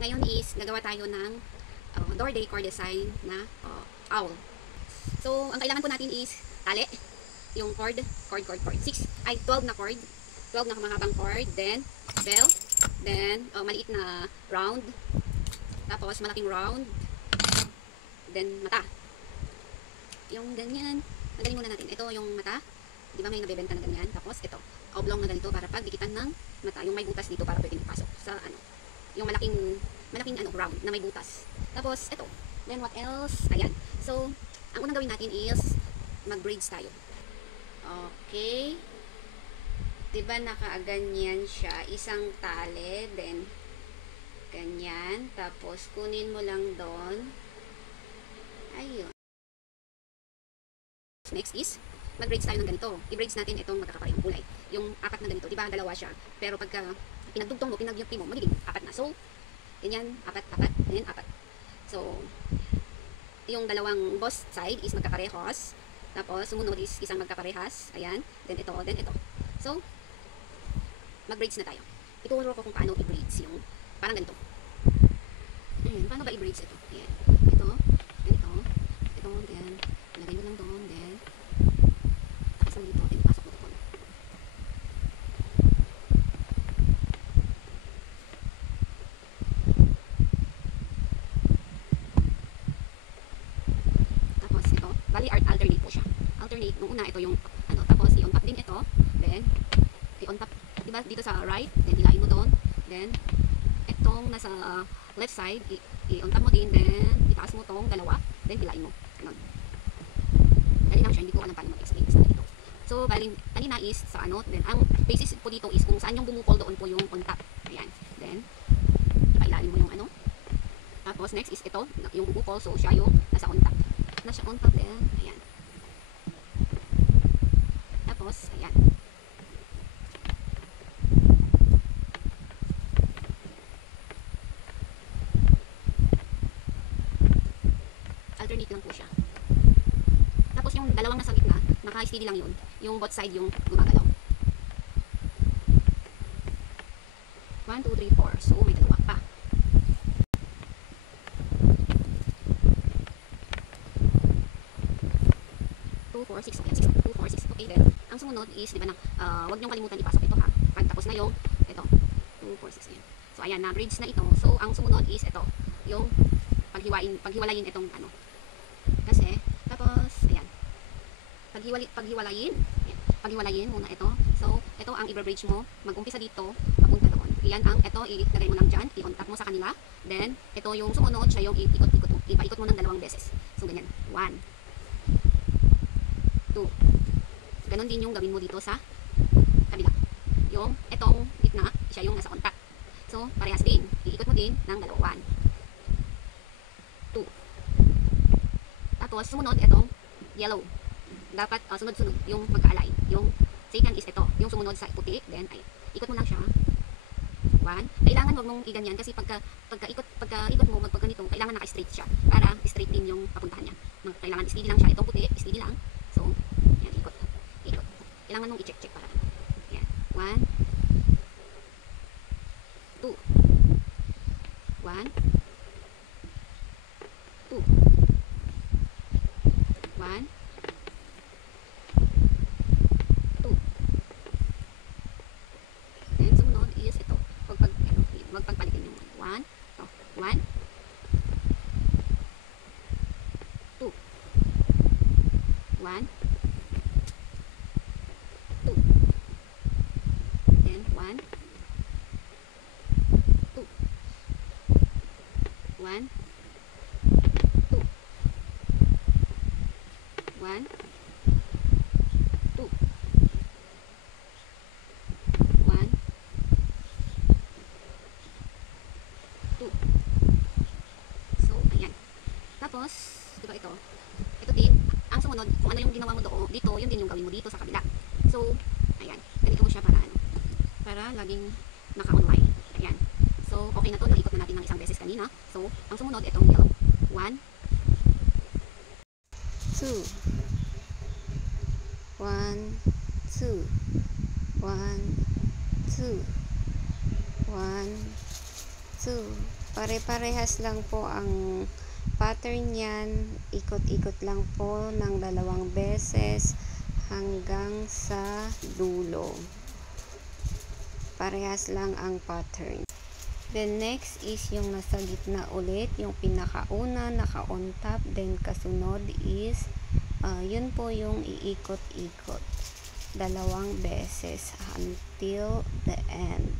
Ngayon is gagawa tayo ng door decor design na owl. So, ang kailangan po natin is tali, yung cord. 12 na cord. 12 na mahabang cord. Then, bell. Then, maliit na round. Tapos, malaking round. Then, mata. Yung ganyan. Magaling muna natin. Ito yung mata. Di ba may nabebenta na ganyan? Tapos, ito. Oblong na ganito para pag dikitan ng mata. Yung may butas dito para pwedeng ipasok sa ano. Yung malaking round na may butas. Tapos, ito. Then, what else? Ayan. So, ang unang gawin natin is mag-braids tayo. Okay. Diba nakaganyan siya? Isang tali. Then, ganyan. Tapos, kunin mo lang doon. Ayun. Next is, mag-braids tayo ng ganito. I-braids natin itong magkakaparehong kulay. Yung apat na ganito. Diba, dalawa siya. Pero pagka pinagdugtong mo, pinagyugti mo, magiging apat na. So, ganyan, apat, ganyan, apat. So, yung dalawang boss side is magkaparehas. Tapos, sumunod is isang magkaparehas. Ayan. Then, ito, then ito. So, mag-braids na tayo. Ituro ko kung paano i-braids yung parang ganito. Ayan. Paano ba i-braids ito? Ayan. Ito, ganito. Ito, then, lagay mo lang doon, then, tapos mo dito, then, pasok mo doon. Tapos, ito, bali alternate po siya. Alternate, nung una, ito yung, ano, tapos, i-on top din ito, then, i-on top, diba, dito sa right, then, hilain mo doon, then, itong nasa left side, i-on top mo din, then, itaas mo tong dalawa, then, hilain mo. Ganun. Dali lang siya, hindi ko alam paano mag-explain sa dito. So, bali, kanina is sa ano, then, ang basis po dito is kung saan yung bumukol doon po yung on top. Ayan. Then, ipailalim mo yung ano. Tapos, next is ito, yung bumukol, so, siya yung nasa on top. Nasa on top din, ayan. Tapos, ayan. Alternate lang po siya. Tapos yung dalawang nasa gitna, naka-steady lang yun. Yung both side yung gumagalaw. 1, 2, 3, 4. So, may dalawa pa. 2, 4, 6. Ayan, 6. 2, 4, 6. Okay, then, ang sumunod is, di ba na, huwag niyong kalimutan ipasok ito ha. Pag tapos na yung, ito. 2, 4, 6. Ayan. So, ayan, na-braids na ito. So, ang sumunod is ito. Yung paghiwalayin itong ano. Kasi, tapos, ayan. Paghiwalayin muna ito. So, ito ang i-braids mo. Mag-umpisa dito, papunta doon. Iyan ang, ito, ilagay mo lang dyan. I-on top mo sa kanila. Then, ito yung sumunod, siya yung iikot-ikot mo. Ipaikot mo ng dalawang beses. So, ganyan. 1, 2. Ganon din yung gawin mo dito sa kabila. Yung, itong gitna, siya yung nasa on top. So, parehas din. Iikot mo din ng dalawa. 1, 2. Tapos, sumunod, itong yellow. Dapat, sunod-sunod, yung magka-align. Yung second is ito, yung sumunod sa puti. Then, ay, ikot mo lang siya. 1. Kailangan wag mong iganyan kasi pagka ikot mo, magpagganito, kailangan naka-straight siya. Para straight din yung papuntahan niya. Kailangan steady lang siya. Itong puti, steady lang. So, yan, ikot. Kailangan mong i-check para. Yan. 1, 2. 1, 2. 1, 2. Then, sumunod is ito. Magpagpalitin yung 1. Ito. 1, 2. 1, 2. Then, 1, 2. 1, 2. 1, 2. 1, 2. So, ayan. Tapos, diba ito? Ito din, ang sumunod, kung ano yung ginawa mo doon, dito, yun din yung gawin mo dito sa kabila. So, ayan. Ganito mo siya para ano? Para laging naka-on-Y. Ayan. So, okay na to. Naikot na natin ng isang beses kanina. So, ang sumunod, itong yellow. 1, 2, 1, 2, 1, 2, 1, 2, Pare-parehas lang po ang pattern yan. Ikot-ikot lang po ng 2 beses hanggang sa dulo. Parehas lang ang pattern. Then next is yung nasa gitna ulit, yung pinakauna naka-on top, then kasunod is yun po yung iikot-ikot 2 beses until the end,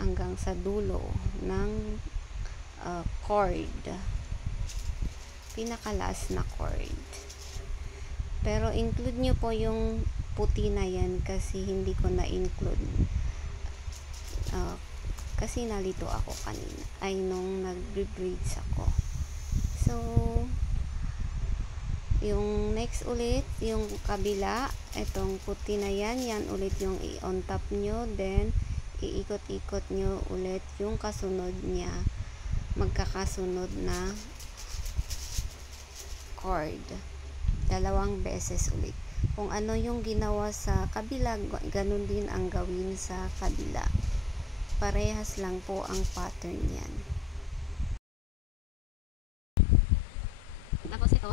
hanggang sa dulo ng chord, pinaka-last na chord. Pero include nyo po yung puti na yan kasi hindi ko na-include kasi nalito ako kanina nung nag-braids ako. So yung next ulit, yung kabila, itong puti na yan ulit yung i-on top nyo, then iikot-ikot nyo ulit yung kasunod niya, magkakasunod na chord 2 beses ulit. Kung ano yung ginawa sa kabila, ganun din ang gawin sa kabila. Parehas lang po ang pattern yan. Tapos ito,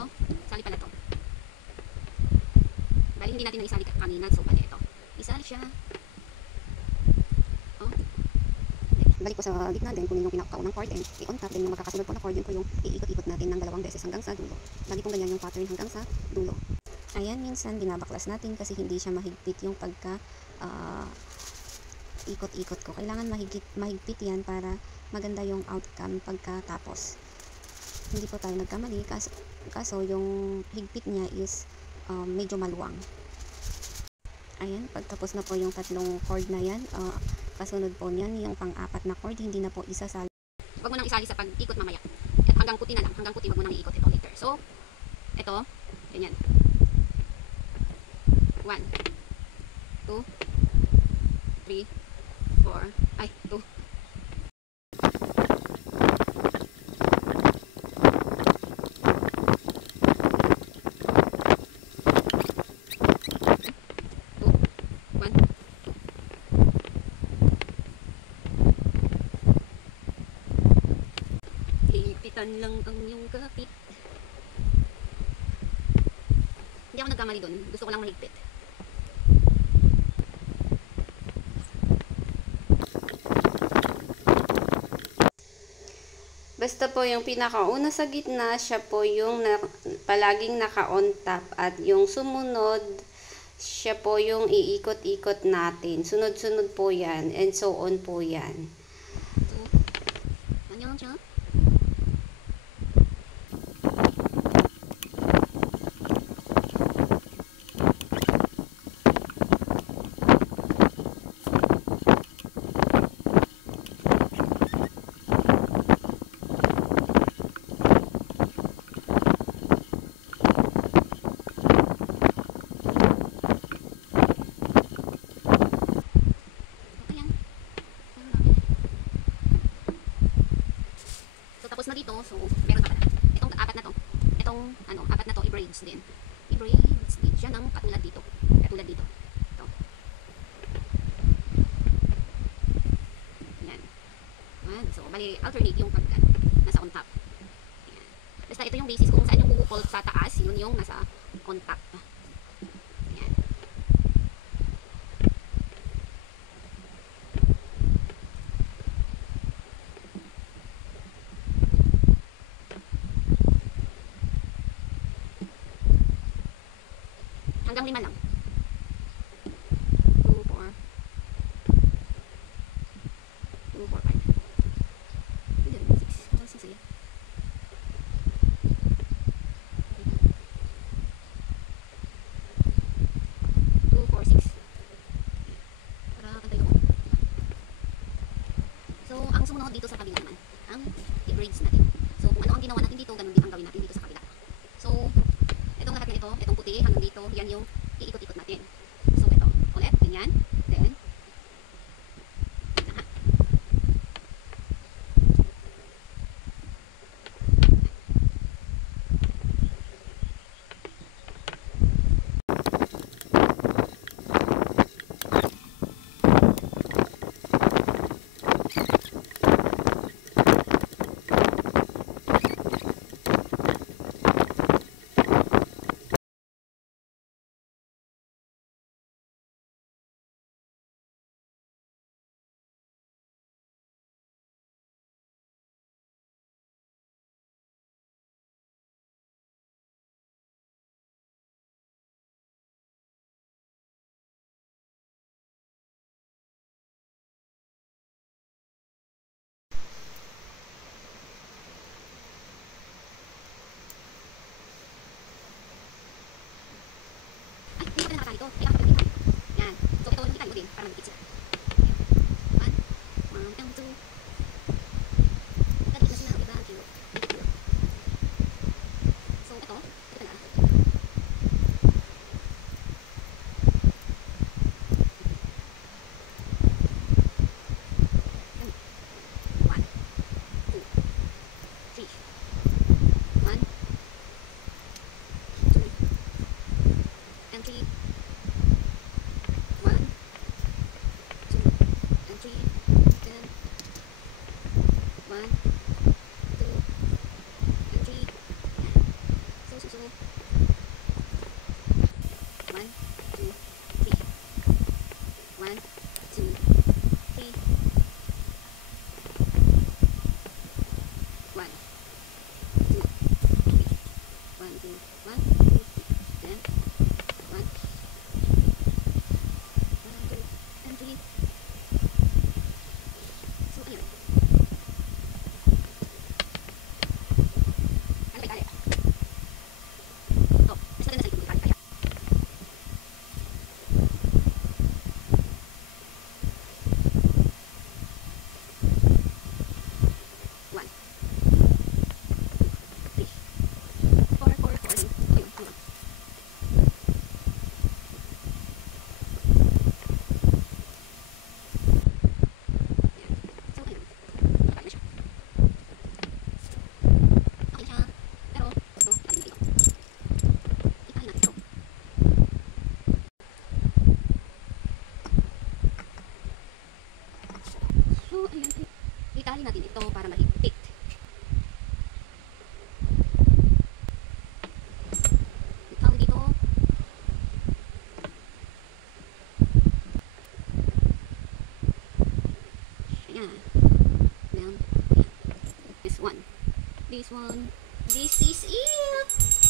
sali pala to. Bali hindi natin naisali kanina, so bali ito. Isali siya. Oh. Balik ko sa gitna, then kunin yung pinakaunang chord and i-on top, then yung magkakasunod po na chord, yun po yung iikot-ikot natin ng 2 beses hanggang sa dulo. Lagi pong ganyan yung pattern hanggang sa dulo. Ayan, minsan binabaklas natin kasi hindi siya mahigpit yung pagka ikot-ikot ko. Kailangan mahigpit yan para maganda yung outcome pagkatapos. Hindi po tayo nagkamali kaso yung higpit niya is medyo maluwang. Ayan, pagtapos na po yung 3 chord na yan, kasunod po niyan yung pang-4 na chord, hindi na po isasali. Huwag mo nang isali sa pag-ikot mamaya. Hanggang puti na lang, hanggang puti, huwag mo nang iikot ito later. So, ito, ganyan. 1, 2, 3, 4, ay, 2. Hipitan lang ang iyong kapit. Hindi ako nagkamali doon. Gusto ko lang mahigpit. Basta po yung pinakauna sa gitna, siya po yung palaging naka-on top, at yung sumunod, siya po yung iikot-ikot natin. Sunod-sunod po yan, and so on po yan. So, ganyan siya. Tapos na dito, so meron pa pala. Itong 4 na to, itong 4 na to, i-braids din. I-braids din siya ng katulad dito. Katulad dito. Ito. Yan. So, bali, alternate yung pag nasa on top. Yan. Basta ito yung basis kung saan yung bubukol sa taas, yun yung nasa on top. Yan. Hanggang 5 lang. 2, 4. 2, 4, 5. Hindi, 6. Ito, 6 eh. 2, 4, 6. Para kantay ako. So, ang sumunod dito sa kabila naman, ang i-braids natin. So, kung ano ang ginawa natin dito, ganun din ang gawin natin dito sa kabila. So, itong lahat na ito, itong puti hanggang dito, yan yung iikot-ikot natin. So, ito, ulit, ganyan, then, 1, 2, and 3. So. 1, 2, 3. 1, 2, 3. 1, 2, 3. 1, 2, 1, 2, 3. Then 1, 2, and 3. So ayun. Tali. Oh, mas maganda sa likod kaya. 1, 3, 4. Ayun, ayun. So ayun. Okay na siya. Okay na siya. Pero, ito, ipahin natin ito. So, ayun. Itali natin ito para mahigpit. Itali dito. Ayan. Then, ayan. This one. This is it.